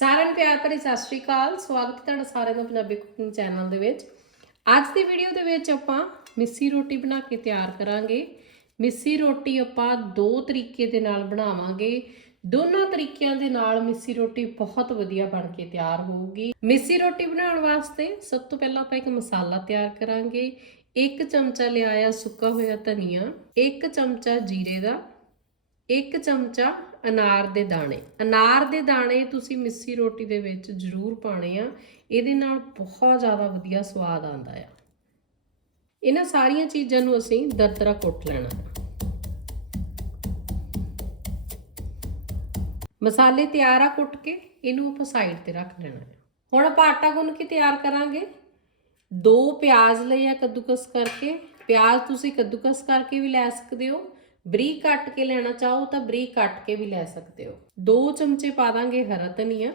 ਸਾਰਿਆਂ ਨੂੰ ਪਿਆਰ ਭਰੀ ਸਤਿ ਸ਼੍ਰੀ ਅਕਾਲ। ਸਵਾਗਤ ਹੈ ਤੁਹਾਡਾ ਸਾਰਿਆਂ ਦਾ ਪੰਜਾਬੀ ਕੁਕਿੰਗ ਚੈਨਲ ਦੇ ਵਿੱਚ। ਅੱਜ ਦੀ ਵੀਡੀਓ ਦੇ ਵਿੱਚ ਆਪਾਂ ਮਿੱਸੀ ਰੋਟੀ ਬਣਾ ਕੇ ਤਿਆਰ ਕਰਾਂਗੇ। ਮਿੱਸੀ ਰੋਟੀ ਆਪਾਂ ਦੋ ਤਰੀਕੇ ਦੇ ਨਾਲ ਬਣਾਵਾਂਗੇ। ਦੋਨਾਂ ਤਰੀਕਿਆਂ ਦੇ ਨਾਲ ਮਿੱਸੀ ਰੋਟੀ ਬਹੁਤ ਵਧੀਆ ਬਣ ਕੇ ਤਿਆਰ ਹੋਊਗੀ। ਮਿੱਸੀ ਰੋਟੀ ਬਣਾਉਣ ਵਾਸਤੇ ਸਭ ਤੋਂ ਪਹਿਲਾਂ ਆਪਾਂ ਇੱਕ ਮਸਾਲਾ ਤਿਆਰ ਕਰਾਂਗੇ। ਇੱਕ ਚਮਚਾ ਲਿਆਇਆ ਸੁੱਕਾ ਹੋਇਆ ਧਨੀਆ, ਇੱਕ ਚਮਚਾ ਜੀਰੇ ਦਾ ਇੱਕ ਚਮਚਾ ਅਨਾਰ ਦੇ ਦਾਣੇ। ਅਨਾਰ ਦੇ ਦਾਣੇ ਤੁਸੀਂ ਮਿੱਸੀ ਰੋਟੀ ਦੇ ਵਿੱਚ ਜ਼ਰੂਰ ਪਾਣੇ ਆ। ਇਹਦੇ ਨਾਲ ਬਹੁਤ ਜ਼ਿਆਦਾ ਵਧੀਆ ਸਵਾਦ ਆਉਂਦਾ ਆ। ਇਹਨਾਂ ਸਾਰੀਆਂ ਚੀਜ਼ਾਂ ਨੂੰ ਅਸੀਂ ਦਰਦਰਾ ਕੁੱਟ ਲੈਣਾ। ਮਸਾਲੇ ਤਿਆਰ ਆ ਕੁੱਟ ਕੇ ਇਹਨੂੰ ਆਪਾਂ ਸਾਈਡ ਤੇ ਰੱਖ ਲੈਣਾ ਹੈ ਹੁਣ ਆਪਾਂ ਆਟਾ ਗੁੰਨ ਕੇ ਤਿਆਰ ਕਰਾਂਗੇ। ਦੋ ਪਿਆਜ਼ ਲਏ ਆ ਕੱਦੂਕਸ ਕਰਕੇ। ਪਿਆਜ਼ ਤੁਸੀਂ ਕੱਦੂਕਸ ਕਰਕੇ ਵੀ ਲੈ ਸਕਦੇ ਹੋ। ਬਰੀਕ ਕੱਟ ਕੇ ਲੈਣਾ ਚਾਹੋ ਤਾਂ ਬਰੀਕ ਕੱਟ ਕੇ ਵੀ ਲੈ ਸਕਦੇ ਹੋ। ਦੋ ਚਮਚੇ ਪਾ ਦਾਂਗੇ ਹਰਾ ਧਨੀਆ।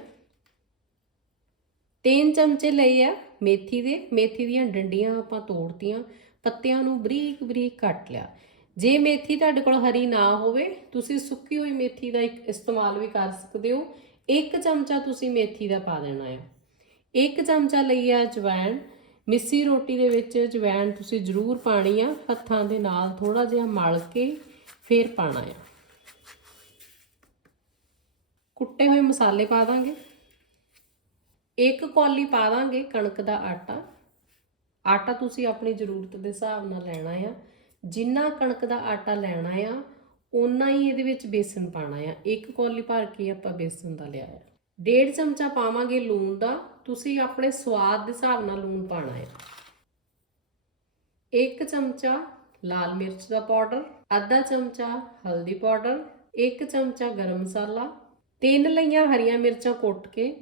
ਤਿੰਨ ਚਮਚੇ ਲਈ ਆ ਮੇਥੀ ਦੇ। ਮੇਥੀ ਦੀਆਂ ਡੰਡੀਆਂ ਆਪਾਂ ਤੋੜਤੀਆਂ, ਪੱਤਿਆਂ ਨੂੰ ਬਰੀਕ ਬਰੀਕ ਕੱਟ ਲਿਆ। ਜੇ ਮੇਥੀ ਤੁਹਾਡੇ ਕੋਲ ਹਰੀ ਨਾ ਹੋਵੇ, ਤੁਸੀਂ ਸੁੱਕੀ ਹੋਈ ਮੇਥੀ ਦਾ ਇੱਕ ਇਸਤੇਮਾਲ ਵੀ ਕਰ ਸਕਦੇ ਹੋ। ਇੱਕ ਚਮਚਾ ਤੁਸੀਂ ਮੇਥੀ ਦਾ ਪਾ ਦੇਣਾ ਹੈ ਇੱਕ ਚਮਚਾ ਲਈ ਆ ਜਵੈਣ ਮਿੱਸੀ ਰੋਟੀ ਦੇ ਵਿੱਚ ਜਵੈਣ ਤੁਸੀਂ ਜ਼ਰੂਰ ਪਾਣੀ ਆ। ਹੱਥਾਂ ਦੇ ਨਾਲ ਥੋੜਾ ਜਿਹਾ ਮਲ ਕੇ ਫੇਰ ਪਾਣਾ ਆ। ਕੁੱਟੇ ਹੋਏ ਮਸਾਲੇ ਪਾ ਦਾਂਗੇ। ਇੱਕ ਕੌਲੀ ਪਾ ਦਾਂਗੇ ਕਣਕ ਦਾ ਆਟਾ। ਆਟਾ ਤੁਸੀਂ ਆਪਣੀ ਜ਼ਰੂਰਤ ਦੇ ਹਿਸਾਬ ਨਾਲ ਲੈਣਾ ਆ। ਜਿੰਨਾ ਕਣਕ ਦਾ ਆਟਾ ਲੈਣਾ ਆ, ਓਨਾ ਹੀ ਇਹਦੇ ਵਿੱਚ ਬੇਸਨ ਪਾਣਾ ਆ। ਇੱਕ ਕੌਲੀ ਭਰ ਕੇ ਆਪਾਂ ਬੇਸਨ ਦਾ ਲਿਆ ਆ। ਡੇਢ ਚਮਚਾ ਪਾਵਾਂਗੇ ਲੂਣ ਦਾ। ਤੁਸੀਂ ਆਪਣੇ ਸਵਾਦ ਦੇ ਹਿਸਾਬ ਨਾਲ ਲੂਣ ਪਾਣਾ ਹੈ ਇੱਕ ਚਮਚਾ ਲਾਲ ਮਿਰਚ ਦਾ ਪਾਊਡਰ। ਅੱਧਾ ਚਮਚਾ ਹਲਦੀ ਪਾਊਡਰ, ਇੱਕ ਚਮਚਾ ਗਰਮ ਮਸਾਲਾ, ਤਿੰਨ ਲਈਆਂ ਹਰੀਆਂ ਮਿਰਚਾਂ ਕੁੱਟ ਕੇ।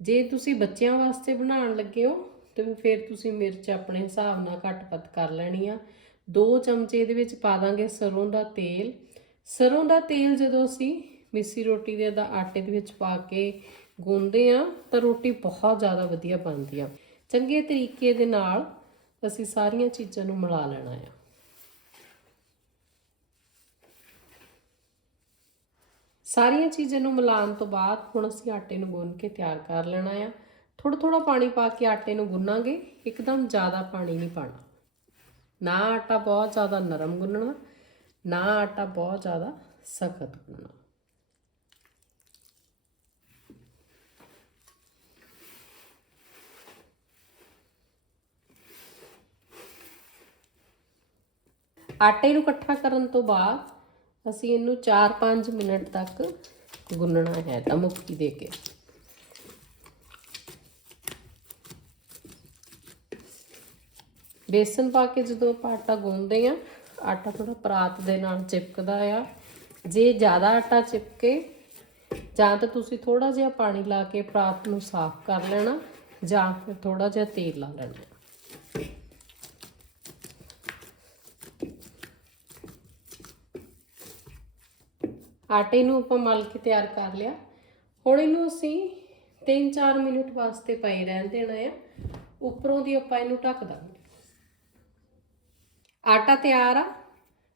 ਜੇ ਤੁਸੀਂ ਬੱਚਿਆਂ ਵਾਸਤੇ ਬਣਾਉਣ ਲੱਗੇ ਹੋ, ਤੇ ਫਿਰ ਤੁਸੀਂ ਮਿਰਚ ਆਪਣੇ ਹਿਸਾਬ ਨਾਲ ਘੱਟ-ਵੱਧ ਕਰ ਲੈਣੀ ਆ। ਦੋ ਚਮਚੇ ਇਹਦੇ ਵਿੱਚ ਪਾ ਦਾਂਗੇ ਸਰੋਂ ਦਾ ਤੇਲ। ਸਰੋਂ ਦਾ ਤੇਲ ਜਦੋਂ ਅਸੀਂ ਮਿੱਸੀ ਰੋਟੀ ਦੇ ਦਾ ਆਟੇ ਦੇ ਵਿੱਚ ਪਾ ਕੇ ਗੁੰਨਦੇ ਆ, ਤਾਂ ਰੋਟੀ ਬਹੁਤ ਜ਼ਿਆਦਾ ਵਧੀਆ ਬਣਦੀ ਆ। ਚੰਗੇ ਤਰੀਕੇ ਦੇ ਨਾਲ ਅਸੀਂ ਸਾਰੀਆਂ ਚੀਜ਼ਾਂ ਨੂੰ ਮਿਲਾ ਲੈਣਾ ਆ। ਸਾਰੀਆਂ ਚੀਜ਼ਾਂ ਨੂੰ ਮਿਲਾਉਣ ਤੋਂ ਬਾਅਦ ਹੁਣ ਅਸੀਂ ਆਟੇ ਨੂੰ ਗੁੰਨ ਕੇ ਤਿਆਰ ਕਰ ਲੈਣਾ ਆ। ਥੋੜਾ ਥੋੜਾ ਪਾਣੀ ਪਾ ਕੇ ਆਟੇ ਨੂੰ ਗੁੰਨਾਂਗੇ, ਇੱਕਦਮ ਜ਼ਿਆਦਾ ਪਾਣੀ ਨਹੀਂ ਪਾਣਾ। ਨਾ ਆਟਾ ਬਹੁਤ ਜ਼ਿਆਦਾ ਨਰਮ ਗੁੰਨਣਾ, ਨਾ ਆਟਾ ਬਹੁਤ ਜ਼ਿਆਦਾ ਸਖਤ ਗੁੰਨਣਾ। ਆਟੇ ਨੂੰ ਇਕੱਠਾ ਕਰਨ ਤੋਂ ਬਾਅਦ ਅਸੀਂ ਇਹਨੂੰ 4-5 ਮਿੰਟ ਤੱਕ ਗੁੰਨਣਾ ਹੈ ਤਾਂ ਮੁੱਕੀ ਦੇ ਕੇ। ਬੇਸਨ ਪਾ ਕੇ ਜਦੋਂ ਆਪਾਂ ਆਟਾ ਗੁੰਨਦੇ ਆ ਆਟਾ ਥੋੜਾ ਪਰਾਤ ਦੇ ਨਾਲ ਚਿਪਕਦਾ ਆ। ਜੇ ਜ਼ਿਆਦਾ ਆਟਾ ਚਿਪਕੇ, ਜਾਂ ਤਾਂ ਤੁਸੀਂ ਥੋੜਾ ਜਿਹਾ ਪਾਣੀ ਲਾ ਕੇ ਪਰਾਤ ਨੂੰ ਸਾਫ਼ ਕਰ ਲੈਣਾ, ਜਾਂ ਫਿਰ ਥੋੜਾ ਜਿਹਾ ਤੇਲ ਲਾ ਲੈਣਾ। ਆਟੇ ਨੂੰ ਆਪਾਂ ਮਲ ਕੇ ਤਿਆਰ ਕਰ ਲਿਆ। ਹੁਣ ਇਹਨੂੰ ਅਸੀਂ 3-4 ਮਿੰਟ ਵਾਸਤੇ ਪਏ ਰਹਿਣ ਦੇਣਾ ਆ। ਉੱਪਰੋਂ ਦੀ ਆਪਾਂ ਇਹਨੂੰ ਢੱਕ ਦਾਂਗੇ। ਆਟਾ ਤਿਆਰ ਆ।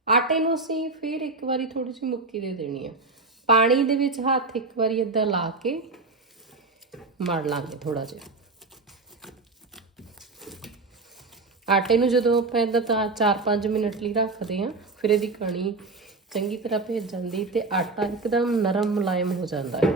ਆਟੇ ਨੂੰ ਅਸੀਂ ਫਿਰ ਇੱਕ ਵਾਰੀ ਥੋੜੀ ਜਿਹੀ ਮੁੱਕੀ ਦੇ ਦੇਣੀ ਆ। ਪਾਣੀ ਦੇ ਵਿੱਚ ਹੱਥ ਇੱਕ ਵਾਰੀ ਇਦਾਂ ਲਾ ਕੇ ਮੜ ਲਾਂਗੇ ਥੋੜਾ ਜਿਹਾ। ਆਟੇ ਨੂੰ ਜਦੋਂ ਆਪਾਂ ਇਦਾਂ ਤਾਂ 4-5 ਮਿੰਟ ਲਈ ਰੱਖਦੇ ਆ, ਫਿਰ ਇਹਦੀ ਕਣੀ ਚੰਗੀ ਤਰ੍ਹਾਂ ਭੇਜ ਜਾਂਦੀ ਤੇ ਆਟਾ ਇੱਕਦਮ ਨਰਮ ਮੁਲਾਇਮ ਹੋ ਜਾਂਦਾ ਹੈ।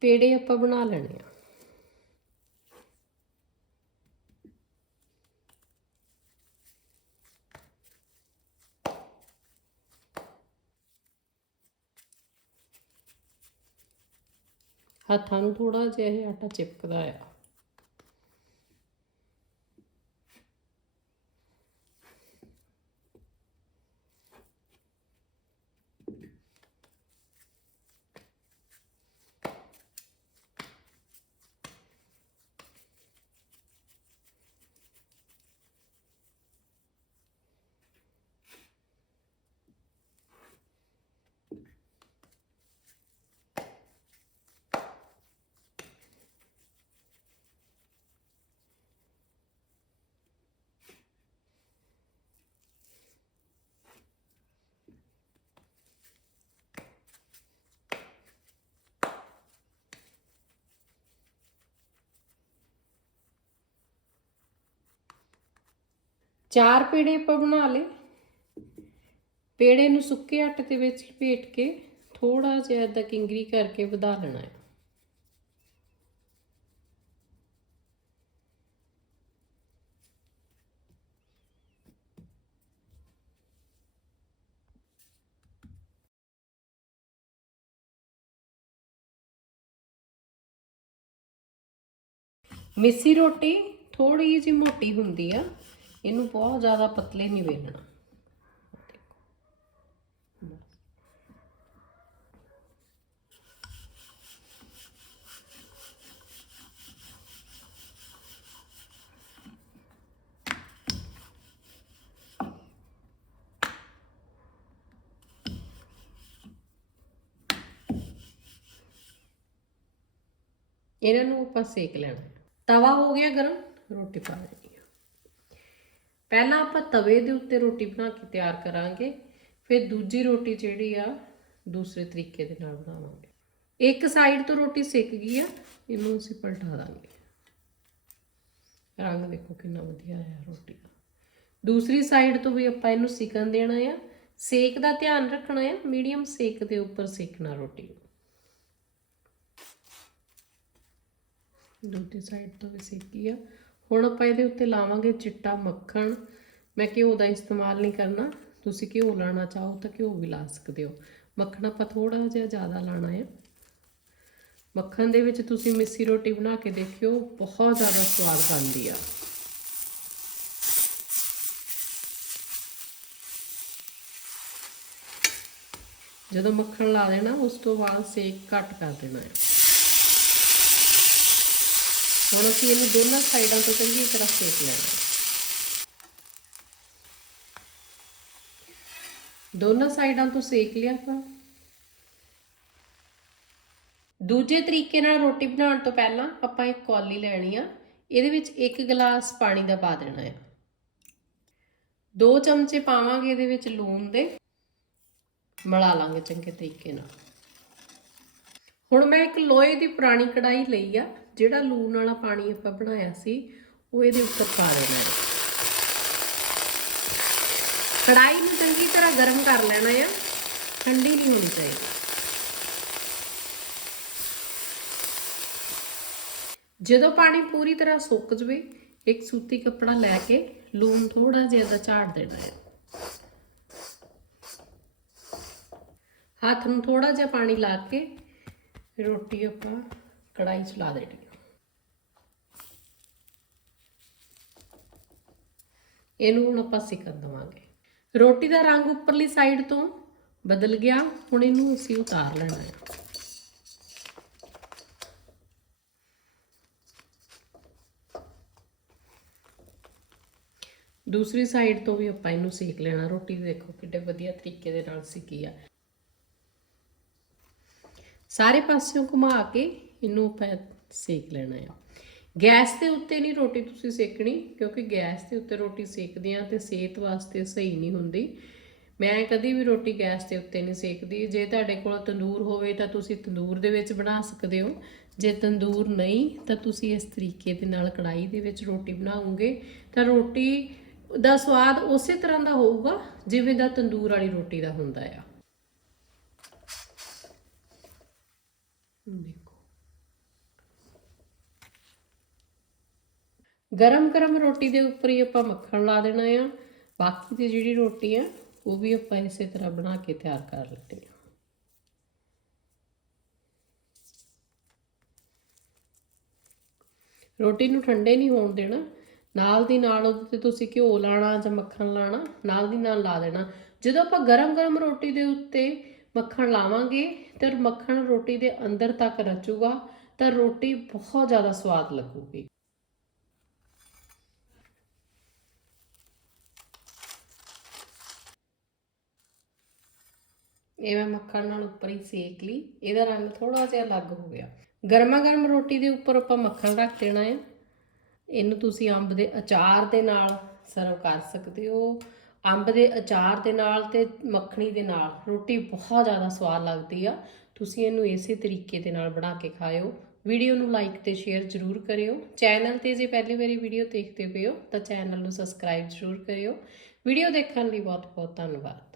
ਪੇੜੇ ਆਪਾਂ ਬਣਾ ਲੈਣੇ ਆ। ਹੱਥਾਂ ਨੂੰ ਥੋੜਾ ਜਿਹਾ ਇਹ ਆਟਾ ਚਿਪਕਦਾ ਆ। ਚਾਰ ਪੇੜੇ ਆਪਾਂ ਬਣਾ ਲਏ। ਪੇੜੇ ਨੂੰ ਸੁੱਕੇ ਆਟੇ ਦੇ ਵਿੱਚ ਲਪੇਟ ਕੇ ਥੋੜਾ ਜਿਹਾ ਏਦਾਂ ਕਿੰਗਰੀ ਕਰਕੇ ਵਧਾ ਲੈਣਾ ਹੈ। ਮਿੱਸੀ ਰੋਟੀ ਥੋੜੀ ਜਿਹੀ ਮੋਟੀ ਹੁੰਦੀ ਆ। ਇਹਨੂੰ ਬਹੁਤ ਜ਼ਿਆਦਾ ਪਤਲੇ ਨਹੀਂ ਵੇਲਣਾ। ਇਹਨਾਂ ਨੂੰ ਆਪਾਂ ਸੇਕ ਲੈਣਾ। ਤਵਾ ਹੋ ਗਿਆ ਗਰਮ, ਰੋਟੀ ਪਾ ਦੇਣੀ। ਪਹਿਲਾਂ ਆਪਾਂ ਤਵੇ ਦੇ ਉੱਤੇ ਰੋਟੀ ਬਣਾ ਕੇ ਤਿਆਰ ਕਰਾਂਗੇ, ਫਿਰ ਦੂਜੀ ਰੋਟੀ ਜਿਹੜੀ ਆ, ਦੂਸਰੇ ਤਰੀਕੇ ਦੇ ਨਾਲ ਬਣਾਵਾਂਗੇ। ਇੱਕ ਸਾਈਡ ਤੋਂ ਰੋਟੀ ਸਿੱਕ ਗਈ ਆ, ਇਹਨੂੰ ਅਸੀਂ ਪਲਟਾ ਦਾਂਗੇ। ਰੰਗ ਦੇਖੋ ਕਿੰਨਾ ਵਧੀਆ ਆ ਰੋਟੀ ਦਾ। ਦੂਸਰੀ ਸਾਈਡ ਤੋਂ ਵੀ ਆਪਾਂ ਇਹਨੂੰ ਸਿਕਣ ਦੇਣਾ ਆ। ਸੇਕ ਦਾ ਧਿਆਨ ਰੱਖਣਾ ਆ ਮੀਡੀਅਮ ਸੇਕ ਦੇ ਉੱਪਰ ਸੇਕਣਾ ਰੋਟੀ ਨੂੰ। ਦੂਜੀ ਸਾਈਡ ਤੋਂ ਵੀ ਸੇਕੀ ਆ। ਹੁਣ ਆਪਾਂ ਇਹਦੇ ਉੱਤੇ ਲਾਵਾਂਗੇ ਚਿੱਟਾ ਮੱਖਣ। ਮੈਂ ਘਿਓ ਦਾ ਇਸਤੇਮਾਲ ਨਹੀਂ ਕਰਨਾ। ਤੁਸੀਂ ਘਿਓ ਲਾਣਾ ਚਾਹੋ ਤਾਂ ਘਿਓ ਵੀ ਲਾ ਸਕਦੇ ਹੋ। ਮੱਖਣ ਆਪਾਂ ਥੋੜਾ ਜਿਹਾ ਜ਼ਿਆਦਾ ਲਾਣਾ ਹੈ। ਮੱਖਣ ਦੇ ਵਿੱਚ ਤੁਸੀਂ ਮਿੱਸੀ ਰੋਟੀ ਬਣਾ ਕੇ ਦੇਖਿਓ, ਬਹੁਤ ਜ਼ਿਆਦਾ ਸਵਾਦ ਬਣਦੀ ਆ। ਜਦੋਂ ਮੱਖਣ ਲਾ ਦੇਣਾ, ਉਸ ਤੋਂ ਬਾਅਦ ਸੇਕ ਘੱਟ ਕਰ ਦੇਣਾ ਹੈ। ਹੁਣ ਅਸੀਂ ਇਹਨੂੰ ਦੋਨਾਂ ਸਾਈਡਾਂ ਤੋਂ ਚੰਗੀ ਤਰ੍ਹਾਂ ਸੇਕ ਲੈਣਾ ਦੋਨਾਂ ਸਾਈਡਾਂ ਤੋਂ ਸੇਕ ਲਿਆ ਆਪਾਂ। ਦੂਜੇ ਤਰੀਕੇ ਨਾਲ ਰੋਟੀ ਬਣਾਉਣ ਤੋਂ ਪਹਿਲਾਂ ਆਪਾਂ ਇੱਕ ਕੌਲੀ ਲੈਣੀ ਆ। ਇਹਦੇ ਵਿੱਚ ਇੱਕ ਗਲਾਸ ਪਾਣੀ ਦਾ ਪਾ ਦੇਣਾ ਆ ਦੋ ਚਮਚੇ ਪਾਵਾਂਗੇ ਇਹਦੇ ਵਿੱਚ ਲੂਣ ਦੇ। ਮਿਲਾ ਲਾਂਗੇ ਚੰਗੇ ਤਰੀਕੇ ਨਾਲ। ਹੁਣ ਮੈਂ ਇੱਕ ਲੋਹੇ ਦੀ ਪੁਰਾਣੀ ਕੜਾਈ ਲਈ ਆ। ਜਿਹੜਾ ਲੂਣ ਵਾਲਾ ਪਾਣੀ ਆਪਾਂ ਬਣਾਇਆ ਸੀ, ਉਹ ਇਹਦੇ ਉੱਪਰ ਪਾ ਦੇਣਾ ਹੈ। ਕੜਾਈ ਨੂੰ ਚੰਗੀ ਤਰ੍ਹਾਂ ਗਰਮ ਕਰ ਲੈਣਾ ਆ, ਠੰਡੀ ਨਹੀਂ ਹੋਣੀ ਚਾਹੀਦੀ। ਜਦੋਂ ਪਾਣੀ ਪੂਰੀ ਤਰ੍ਹਾਂ ਸੁੱਕ ਜਵੇ, ਇੱਕ ਸੂਤੀ ਕੱਪੜਾ ਲੈ ਕੇ ਲੂਣ ਥੋੜਾ ਜਿਹਾ ਦਾ ਝਾੜ ਦੇਣਾ ਹੈ। ਹੱਥ ਨੂੰ ਥੋੜਾ ਜਿਹਾ ਪਾਣੀ ਲਾ ਕੇ ਰੋਟੀ ਆਪਾਂ ਕੜਾਈ 'ਚ ਲਾ ਦੇਣੀ ਹੈ ਇਹਨੂੰ ਹੁਣ ਆਪਾਂ ਸਿਕਣ ਦਵਾਂਗੇ। ਰੋਟੀ ਦਾ ਰੰਗ ਉੱਪਰਲੀ ਸਾਈਡ ਤੋਂ ਬਦਲ ਗਿਆ, ਹੁਣ ਇਹਨੂੰ ਅਸੀਂ ਉਤਾਰ ਲੈਣਾ ਹੈ। ਦੂਸਰੀ ਸਾਈਡ ਤੋਂ ਵੀ ਆਪਾਂ ਇਹਨੂੰ ਸੇਕ ਲੈਣਾ। ਰੋਟੀ ਦੇਖੋ ਕਿੱਡੇ ਵਧੀਆ ਤਰੀਕੇ ਦੇ ਨਾਲ ਸਿੱਕੀ ਆ। ਸਾਰੇ ਪਾਸਿਓਂ ਘੁਮਾ ਕੇ ਇਹਨੂੰ ਆਪਾਂ ਸੇਕ ਲੈਣਾ ਆ ਗੈਸ ਦੇ ਉੱਤੇ ਨਹੀਂ ਰੋਟੀ ਤੁਸੀਂ ਸੇਕਣੀ, ਕਿਉਂਕਿ ਗੈਸ ਦੇ ਉੱਤੇ ਰੋਟੀ ਸੇਕਦੇ ਆ ਤੇ ਸਿਹਤ ਵਾਸਤੇ ਸਹੀ ਨਹੀਂ ਹੁੰਦੀ। ਮੈਂ ਕਦੀ ਵੀ ਰੋਟੀ ਗੈਸ ਦੇ ਉੱਤੇ ਨਹੀਂ ਸੇਕਦੀ। ਜੇ ਤੁਹਾਡੇ ਕੋਲ ਤੰਦੂਰ ਹੋਵੇ ਤਾਂ ਤੁਸੀਂ ਤੰਦੂਰ ਦੇ ਵਿੱਚ ਬਣਾ ਸਕਦੇ ਹੋ। ਜੇ ਤੰਦੂਰ ਨਹੀਂ, ਤਾਂ ਤੁਸੀਂ ਇਸ ਤਰੀਕੇ ਦੇ ਨਾਲ ਕੜਾਈ ਦੇ ਵਿੱਚ ਰੋਟੀ ਬਣਾਉਂਗੇ ਤਾਂ ਰੋਟੀ ਦਾ ਸਵਾਦ ਉਸੇ ਤਰ੍ਹਾਂ ਦਾ ਹੋਊਗਾ, ਜਿਵੇਂ ਦਾ ਤੰਦੂਰ ਵਾਲੀ ਰੋਟੀ ਦਾ ਹੁੰਦਾ ਆ। ਦੇਖੋ। ਗਰਮ ਗਰਮ ਰੋਟੀ ਦੇ ਉੱਪਰ ਹੀ ਆਪਾਂ ਮੱਖਣ ਲਾ ਦੇਣਾ ਆ। ਬਾਕੀ ਦੀ ਜਿਹੜੀ ਰੋਟੀ ਆ, ਉਹ ਵੀ ਆਪਾਂ ਇਸੇ ਤਰ੍ਹਾਂ ਬਣਾ ਕੇ ਤਿਆਰ ਕਰ ਲੈਂਦੇ ਆ। ਰੋਟੀ ਨੂੰ ਠੰਡੇ ਨਹੀਂ ਹੋਣ ਦੇਣਾ। ਨਾਲ ਦੀ ਨਾਲ ਉਹਦੇ ਤੇ ਤੁਸੀਂ ਘਿਓ ਲਾਣਾ ਜਾਂ ਮੱਖਣ ਲਾਣਾ, ਨਾਲ ਦੀ ਨਾਲ ਲਾ ਦੇਣਾ। ਜਦੋਂ ਆਪਾਂ ਗਰਮ-ਗਰਮ ਰੋਟੀ ਦੇ ਉੱਤੇ ਮੱਖਣ ਲਾਵਾਂਗੇ, ਤੇ ਮੱਖਣ ਰੋਟੀ ਦੇ ਅੰਦਰ ਤੱਕ ਰਚੂਗਾ, ਤਾਂ ਰੋਟੀ ਬਹੁਤ ਜ਼ਿਆਦਾ ਸਵਾਦ ਲੱਗੂਗੀ। ਇਹ ਮੈਂ ਮੱਖਣ ਨਾਲ ਉੱਪਰ ਹੀ ਸੇਕ ਲਈ। ਇਹਦਾ ਰੰਗ ਥੋੜਾ ਜਿਹਾ ਅਲੱਗ ਹੋ ਗਿਆ। ਗਰਮਾ ਗਰਮ ਰੋਟੀ ਦੇ ਉੱਪਰ ਆਪਾਂ ਮੱਖਣ ਰੱਖ ਦੇਣਾ ਹੈ। ਇਹਨੂੰ ਤੁਸੀਂ ਅੰਬ ਦੇ ਅਚਾਰ ਦੇ ਨਾਲ ਸਰਵ ਕਰ ਸਕਦੇ ਹੋ। ਅੰਬ ਦੇ ਅਚਾਰ ਦੇ ਨਾਲ ਤੇ ਮੱਖਣੀ ਦੇ ਨਾਲ ਰੋਟੀ ਬਹੁਤ ਜ਼ਿਆਦਾ ਸਵਾਦ ਲੱਗਦੀ ਆ। ਤੁਸੀਂ ਇਹਨੂੰ ਇਸੇ ਤਰੀਕੇ ਦੇ ਨਾਲ ਬਣਾ ਕੇ ਖਾਇਓ। ਵੀਡੀਓ ਨੂੰ ਲਾਈਕ ਤੇ ਸ਼ੇਅਰ ਜ਼ਰੂਰ ਕਰਿਓ। ਚੈਨਲ ਤੇ ਜੇ ਪਹਿਲੀ ਵਾਰੀ ਵੀਡੀਓ ਦੇਖਦੇ ਪਏ ਹੋ ਤਾਂ ਚੈਨਲ ਨੂੰ ਸਬਸਕ੍ਰਾਈਬ ਜ਼ਰੂਰ ਕਰਿਓ। ਵੀਡੀਓ ਦੇਖਣ ਲਈ ਬਹੁਤ ਬਹੁਤ ਧੰਨਵਾਦ।